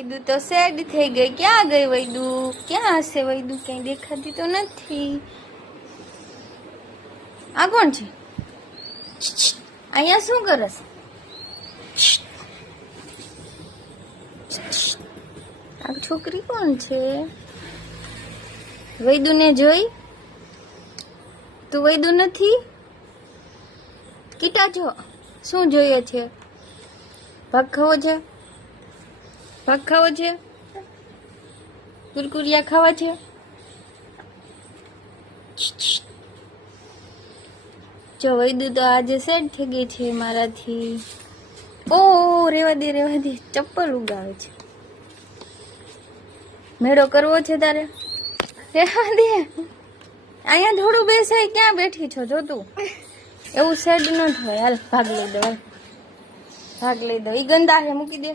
વૈદુ તો સેડ થઈ ગઈ. ક્યાં ગઈ વૈદુ? ક્યાં હશે વૈદુ? ક્યાંય દેખાતી તો નથી. આ કોણ છે? અહીંયા શું કરસ? આ છોકરી કોણ છે? વૈદુ ને જોઈ? તું વૈદુ નથી? કીટા જો શું જોઈએ છે? ભાગ ખાવો છે? ભાગ ખાવો છે? કુરકુરિયા ખાવા છે? જો વૈદુ તો આજે સેટ થઈ ગઈ છે મારાથી. ઓ રેવા દે ચપ્પલ ઉગાવે છે. મેળો કરવો છે તારે? રેવા દે. અહીંયા થોડું બેસાય. ક્યાં બેઠી છો? જો તું એવું સેડ ન થાય. હાલ ભાગ લઈ દો. ભાગ લઈ દો. ઈ ગંદા છે, મૂકી દે.